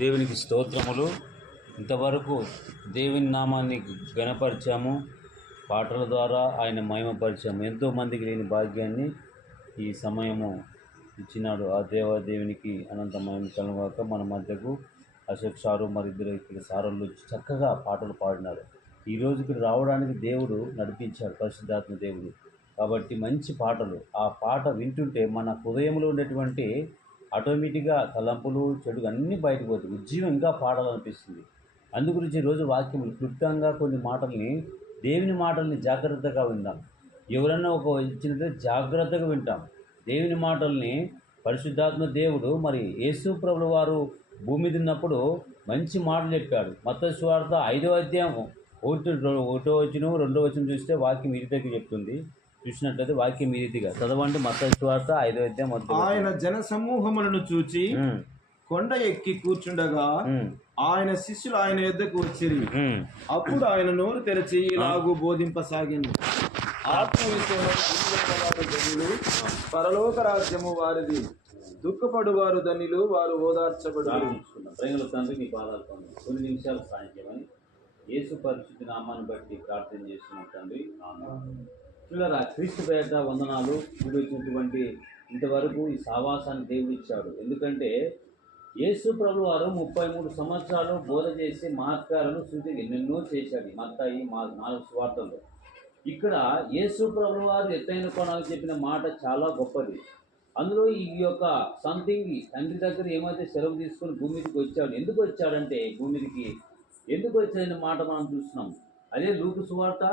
దేవునికి స్తోత్రములు. ఇంతవరకు దేవుని నామాన్ని ఘనపరిచాము, పాటల ద్వారా ఆయన మహిమపరిచాము. ఎంతోమందికి లేని భాగ్యాన్ని ఈ సమయము ఇచ్చినాడు. ఆ దేవునికి అనంత మహిమ కలుగాక. మన మధ్యకు అశోక్ సారు మరిద్దరు ఇక్కడ సారులు చక్కగా పాటలు పాడినారు. ఈ రోజుకి రావడానికి దేవుడు నడిపించాడు, పరిశుద్ధాత్మ దేవుడు. కాబట్టి మంచి పాటలు, ఆ పాట వింటుంటే మన హృదయంలో ఉండేటువంటి ఆటోమేటిక్గా తలంపులు చెడు అన్నీ బయటకు పోతాయి. ఉజ్జీవంగా పాడాలనిపిస్తుంది. అందుగురించి ఈరోజు వాక్యములు క్లుప్తంగా కొన్ని మాటల్ని, దేవుని మాటల్ని జాగ్రత్తగా విందాం. ఎవరన్నా ఒక ఇచ్చినట్టు జాగ్రత్తగా వింటాం. దేవుని మాటల్ని పరిశుద్ధాత్మ దేవుడు మరి యేసు ప్రభువు వారు భూమి మీద ఉన్నప్పుడు మంచి మాటలు చెప్పాడు. మత్తయి సువార్త 5వ అధ్యాయం 1వ వచనం 2వ వచనం చూస్తే వాక్యం ఈ రీతిగా చెప్తుంది. చూసినట్లయితే వాక్యం ఈ రీతిగా చదవండి. మత్తయి సువార్త 5వ అధ్యాయం. ఆయన జన సమూహములను చూచి కొండ ఎక్కి కూర్చుండగా ఆయన శిష్యులు ఆయన యొద్దకు వచ్చిరి. అప్పుడు ఆయన నోరు తెరచి ఇలాగూ బోధింపసాగింది. ఆత్మవిశ్వాసములు పరలోక రాజ్యము వారిది, దుఃఖపడువారు ధనిలు, వారు ఓదార్చబడు. ప్రేమల తండ్రి, నీ పాదాలు కొన్ని నిమిషాలు సాయంత్రమని యేసు పరిశుద్ధ నామాన్ని బట్టి ప్రార్థన చేస్తున్నాం తండ్రి. పిల్లరా, క్రీస్తు పేట వందనాలు. ఇప్పుడు వచ్చినటువంటి ఇంతవరకు ఈ సావాసాన్ని దేవుడు ఇచ్చాడు. ఎందుకంటే యేసు ప్రభు వారు 33 సంవత్సరాలు బోధ చేసి మహత్కారాలు సూచిక ఎన్నెన్నో చేశాడు. మత్తయి 4 సువార్తల్లో. ఇక్కడ యేసు ప్రభు వారు ఎత్తైన కోణాలు చెప్పిన మాట చాలా గొప్పది. అందులో ఈ యొక్క సంథింగ్ తండ్రి దగ్గర ఏమైతే సెలవు తీసుకొని భూమి మీదకి వచ్చాడు. ఎందుకు వచ్చాడంటే భూమి మీదకి ఎందుకు వచ్చాడనే మాట మనం చూస్తున్నాం. అదే లూకు సువార్త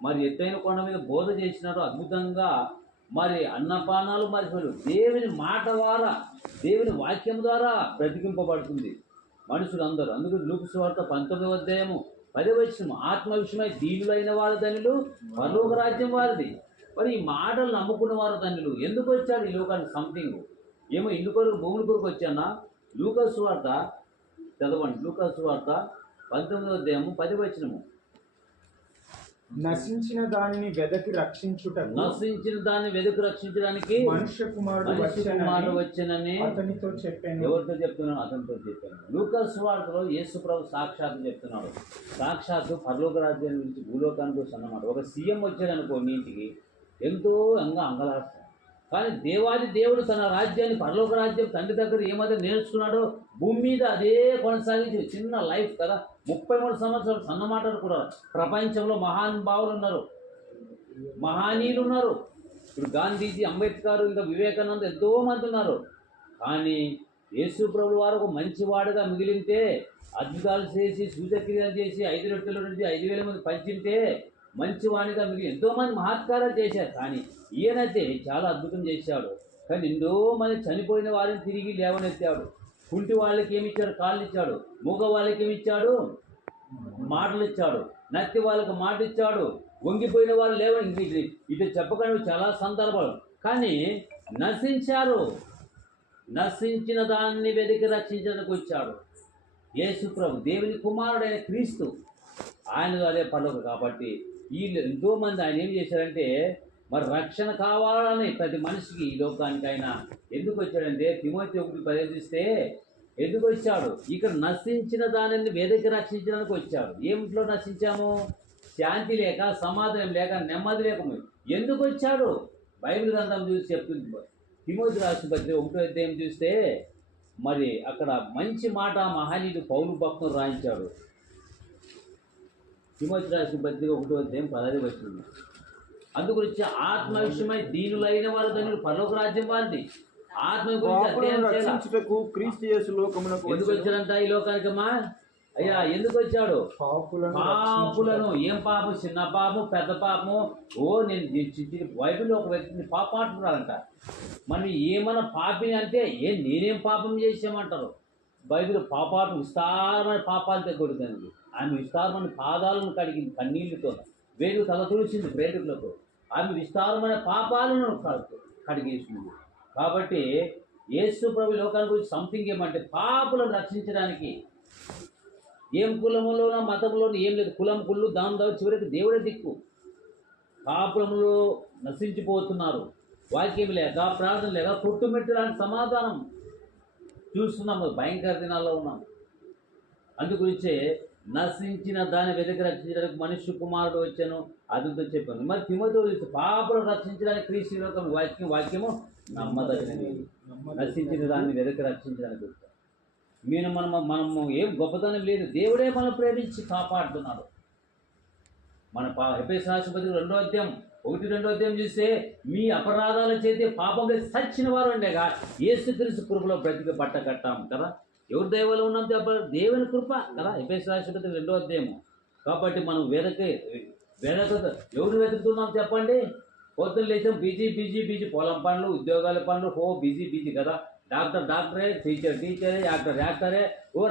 మరి ఎత్తైన కొండ మీద బోధ చేసినారు అద్భుతంగా. మరి అన్నపానాలు మరిపోయారు. దేవుని మాట ద్వారా, దేవుని వాక్యం ద్వారా బ్రతికింపబడుతుంది మనుషులందరూ. అందుకు లూకు సువార్త 19వ అధ్యాయము 10వ వచనం, ఆత్మ విషయమై దీనులైన వారు ధనులు, పరలోక రాజ్యం వారిది. మరి ఈ మాటలు నమ్ముకున్న వారు ధనులు. ఎందుకు వచ్చాడు ఈ లోకానికి? సంథింగ్ ఏమో ఇల్లు కొరకు భూముల కొరకు వచ్చానా? లూకా సువార్త చదవండి. లూకా సువార్త 19వ అధ్యాయము 10వ వచనము. నశించిన దానిని వెదకి రక్షించడానికి మనుష్య కుమారుడు వచ్చానని అతనితో చెప్పాను. ఎవరితో చెప్తున్నాను? అతనితో చెప్పాను. లూకా సువార్తలో యేసు ప్రభు సాక్షాత్తు చెప్తున్నాడు. సాక్షాత్తు పరలోక రాజ్యం నుంచి భూలోకానికి వస్తున్నమాట. ఒక సీఎం వచ్చాడు అనుకో మీ ఇంటికి, ఎంతో అంగలాస్తాడు. కానీ దేవాది దేవుడు తన రాజ్యాన్ని, పరలోక రాజ్యం తండ్రి దగ్గర ఏమైతే నేర్చుకున్నాడో భూమి మీద అదే కొనసాగించి చిన్న లైఫ్ కదా. 33 సంవత్సరాలు సన్నమాట కూడా. ప్రపంచంలో మహానుభావులు ఉన్నారు, మహానీయులు ఉన్నారు. ఇప్పుడు గాంధీజీ, అంబేద్కర్, ఇంకా వివేకానంద ఎంతో మంది ఉన్నారు. కానీ యేసు ప్రభు వారు ఒక మంచివాడుగా మిగిలింటే, అద్భుతాలు చేసి సూచక్రియలు చేసి 5 రొట్టెల నుంచి 5,000 మంది పంచింటే మంచివాడిగా మిగిలి ఎంతోమంది మహత్కారాలు చేశారు. కానీ ఈయనైతే చాలా అద్భుతం చేశాడు. కానీ ఎంతో మంది చనిపోయిన వారిని తిరిగి లేవనెత్తాడు. కుంటి వాళ్ళకి ఏమిచ్చాడు? కాళ్ళు ఇచ్చాడు. మూగ వాళ్ళకి ఏమిచ్చాడు? మాటలు ఇచ్చాడు. నత్తి వాళ్ళకి మాట ఇచ్చాడు. వంగిపోయిన వాళ్ళు లేవని ఇది చెప్పకుండా చాలా సందర్భాలు. కానీ నశించారు. నశించిన దాన్ని వెతికి రక్షించడానికి వచ్చాడు యేసు ప్రభు, దేవుని కుమారుడైన క్రీస్తు. ఆయన అదే పర్లోకం. కాబట్టి వీళ్ళు ఎంతోమంది ఆయన ఏం చేశారంటే, మరి రక్షణ కావాలని ప్రతి మనిషికి ఈ లోకానికి ఆయన ఎందుకు వచ్చాడంటే, తిమోతి 1:10 చూస్తే ఎందుకు వచ్చాడు? ఇక్కడ నశించిన దానిని వెదకి రక్షించడానికి వచ్చాడు. ఏమిట్లో నశించాము? శాంతి లేక, సమాధానం లేక, నెమ్మది లేక ఎందుకు వచ్చాడు? బైబిల్ గ్రంథం చూసి చెప్తుంది. తిమోతి రాసిన పత్రిక 1వ అధ్యాయం చూస్తే మరి అక్కడ మంచి మాట మహనీయుడు పౌలు భక్తులు రాయించాడు. తిమోతి రాసిన పత్రిక 1వ అధ్యాయం 10వ వచనం. అందుగురించి ఆత్మ విషయమై దీనులైన వారు ధనులు, పరలోక రాజ్యం వారిది. ఆత్మ గురించి క్రీస్తు యేసు లోకమునకు ఎందుకు వచ్చాడంట ఈ లోకానికమ్మా? అయ్యా ఎందుకు వచ్చాడు? పాపులను. ఏం పాపం? చిన్న పాపం, పెద్ద పాపము. నేను బైబిల్లో ఒక వ్యక్తిని పాపం అంటున్నారంట. మరి ఏమన్నా పాపిని అంటే నేనేం పాపం చేసామంటారు. బైబిల్ పాపాలు విస్తారమైన పాపాలు తెగొడుతుంది. ఆమె విస్తారమైన పాదాలను కడిగింది కన్నీళ్లతో, వేలు తల తుడిచింది ప్రేరులకు. ఆమె విస్తారమైన పాపాలను కడిగేసింది. కాబట్టి యేసు ప్రభు లోకానికి గురించి సంథింగ్ ఏమంటే, పాపులను రక్షించడానికి. ఏం కులంలోనో మతంలోనూ ఏం లేదు. కులం కుళ్ళు దాని చివరికి దేవుడే దిక్కు. పాపులంలో నశించిపోతున్నారు. వాక్యం లేక, ప్రార్థన లేక, కొట్టుమెట్టు లాంటి సమాధానం చూస్తున్నాము. భయంకర దినాల్లో ఉన్నాం. అందుగురించే నశించిన దాన్ని వెతికి రక్షించడానికి మనుష్య కుమారుడు వచ్చాను అదుతో చెప్పాను. మరి తిమోతితో పాపను రక్షించడానికి క్రీస్తు లోకం వాక్యము నమ్మదగినది. నశించిన దాన్ని వెతికి రక్షించడానికి వచ్చాను. మనము ఏం గొప్పతనం లేదు, దేవుడే మనం ప్రేమించి కాపాడుతున్నాడు. మన ఎఫెసీయులకు రాసిన పత్రిక 1-2 చూస్తే మీ అపరాధాల చేతి పాపంలో సచ్చిన వారు ఉండేగా యేసుక్రీస్తు కృపలో బ్రతికి బట్ట కట్టాం కదా. ఎవరి దైవలో ఉన్నాం చెప్పాలి, దేవుని కృప కదా. ఎఫెసీయులకు రాసిన పత్రిక 2 కాబట్టి మనం ఎవరు వెతుకుతున్నాం చెప్పండి. పొద్దున్న లేచాం బిజీ పొలం పనులు, ఉద్యోగాల పనులు, బిజీ కదా. డాక్టరే, టీచరే, యాక్టరే,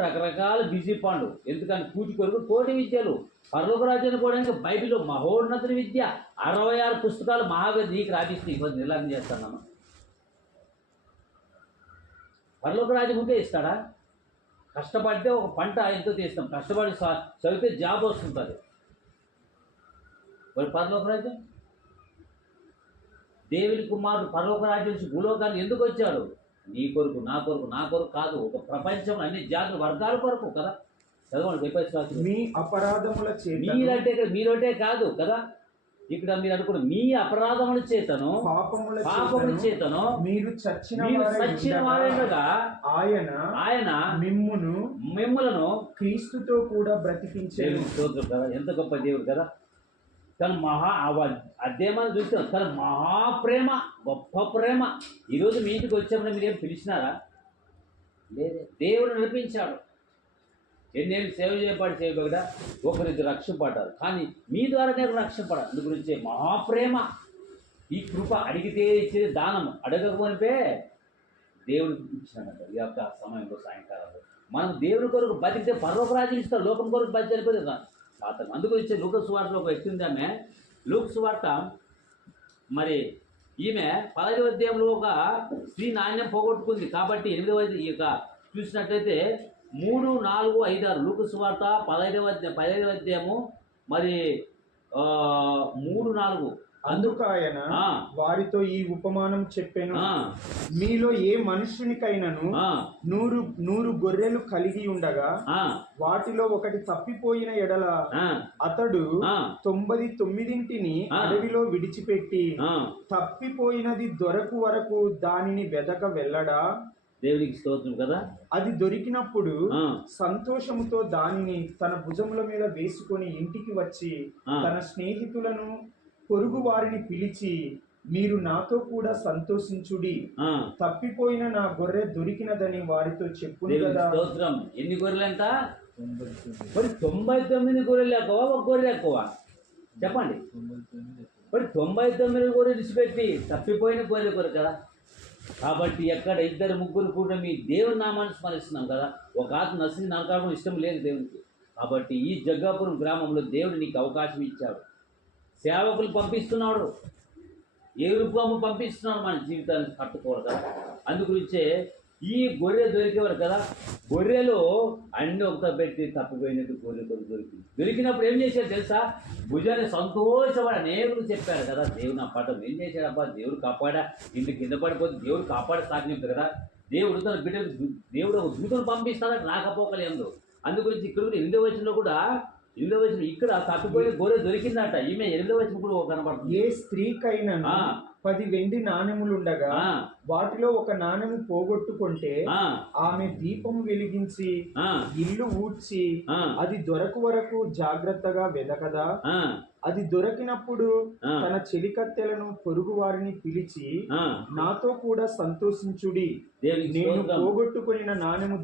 రకరకాల బిజీ పనులు. ఎందుకంటే కూటి కొరకు కోటి విద్యలు. పరలోక రాజ్యాన్ని పోవడానికి బైబిల్లో మహోన్నత విద్య 66 పుస్తకాలు మహావేది నీకు రాపిస్తే ఇబ్బంది నిర్లక్ష్యం చేస్తాను. పరలోక రాజ్యం ఉంటే ఇస్తాడా? కష్టపడితే ఒక పంట ఎంతో తీస్తాం, కష్టపడి చదివితే జాబ్ వస్తుంటుంది. మరి పరలోక రాజ్యం, దేవుని కుమారుడు పరలోక రాజ్యం నుంచి భూలోకాన్ని ఎందుకు వచ్చాడు? నీ కొరకు, నా కొరకు కాదు, ఒక ప్రపంచం అన్ని జాతుల వర్గాల కొరకు కదా. చదవండి. మీ అపరాధముల చేత మీలోటే కాదు కదా. ఇక్కడ మీరు అనుకున్న మీ అపరాధముల చేతను పాపముల చేతను మీరు చచ్చిన వారైనగా ఆయన మిమ్ములను క్రీస్తుతో కూడా బ్రతికించాడు. స్తోత్రం కదా. ఎంత గొప్ప దేవుడు కదా. తన అదేమని చూస్తాం, తన మహాప్రేమ, గొప్ప ప్రేమ. ఈరోజు మీ ఇంటికి వచ్చామని మీరేం పిలిచినారా? లేదే. దేవుడు నడిపించాడు. ఎన్నేళ్ళు సేవ చేయబడ్డా ఒకరికి రక్షపడ్డారు, కానీ మీ ద్వారానే రక్షపడారు. అందు గురించే మహాప్రేమ, ఈ కృప. అడిగితే ఇచ్చేది దానము, అడగకపోనిపే దేవుడు ఇచ్చినాడంట. ఈ యొక్క సమయంలో సాయంకాలంలో మనం దేవుని కొరకు బతికితే పరలోక రాజ్యం ఇస్తారు, లోకం కొరకు బతి చనిపోతుంది సాతాను. అందుకు ఇచ్చే లూకా సువార్తలో ఒక వ్యక్తి ఉంది. ఆమె లూకా సువార్త మరి ఈమె 15వ అధ్యాయంలో ఒక స్త్రీ నాణ్యం పోగొట్టుకుంది. కాబట్టి 8వ ఇక చూసినట్లయితే 3, 4, 5, 6 లూకా సువార్త 15వ అధ్యాయము మరి 3, 4. అందుకు ఆయన వారితో ఈ ఉపమానం చెప్పాను. మీలో ఏ మనుషునికైనాను 100 గొర్రెలు కలిగి ఉండగా వాటిలో ఒకటి తప్పిపోయిన ఎడల అతడు 99 అడవిలో విడిచిపెట్టి తప్పిపోయినది దొరకు వరకు దానిని వెదక వెళ్ళడా? దేవునికి స్తోత్రం కదా. అది దొరికినప్పుడు సంతోషముతో దానిని తన భుజముల మీద వేసుకొని ఇంటికి వచ్చి తన స్నేహితులను, పొరుగు వారిని పిలిచి, మీరు నాతో కూడా సంతోషించుడి, తప్పిపోయిన నా గొర్రె దొరికినదని వారితో చెప్పును కదా. స్తోత్రం. ఎన్ని గొర్రెలంట? మరి 99 గొర్రెలు ఎక్కువ, ఒక గొర్రె ఎక్కువ చెప్పండి. మరి 99 గొర్రెలు విడిచిపెట్టి తప్పిపోయిన గొర్రె కదా. కాబట్టి ఎక్కడ 2, 3 కూడా మీ దేవుని నామాన్ని స్మరిస్తున్నాం కదా. ఒక ఆత్మ నశించి నరకాడం ఇష్టం లేదు దేవునికి. కాబట్టి ఈ జగ్గాపురం గ్రామంలో దేవుడు నీకు అవకాశం ఇచ్చాడు. సేవకులు పంపిస్తున్నాడు, ఏ రూపము పంపిస్తున్నాడు, మన జీవితాన్ని కట్టుకోవాలి కదా. అందుగురించే ఈ గొర్రె దొరికేవారు కదా. గొర్రెలు అన్ని ఒకతో పెట్టి తప్పిపోయినట్టు గొర్రె దొరికింది. దొరికినప్పుడు ఏం చేశారు తెలుసా? భుజాన్ని సంతోషపడి అనేకులు చెప్పారు కదా. దేవుని ఆ పట్టం ఏం చేశాడబ్బా, దేవుడు కాపాడా, ఇంటి కింద పడిపోతే దేవుడు కాపాడే సాధ్యం కదా. దేవుడు తన బిడ్డకు దేవుడు ఒక దూతను పంపిస్తాడని రాకపోకలేదు. అందుగురించి ఇక్కడ 8వ వచనంలో కూడా 8వ వచనం ఇక్కడ తప్పిపోయిన గొర్రె దొరికిందట. ఈమె 8వ వచనం కూడా కనపడుతుంది. ఏ స్త్రీకైనా 10 వెండి నాణెములుండగా వాటిలో ఒక నాణెము పోగొట్టుకుంటే ఆమె దీపం వెలిగించి ఇల్లు ఊడ్చి అది దొరకు వరకు జాగ్రత్తగా వెదకదా? అది దొరికినప్పుడు తన చెలికత్తెలను, పొరుగు వారిని పిలిచి నాతో కూడా సంతోషించుడి, నేను పోగొట్టుకున్న నాణెము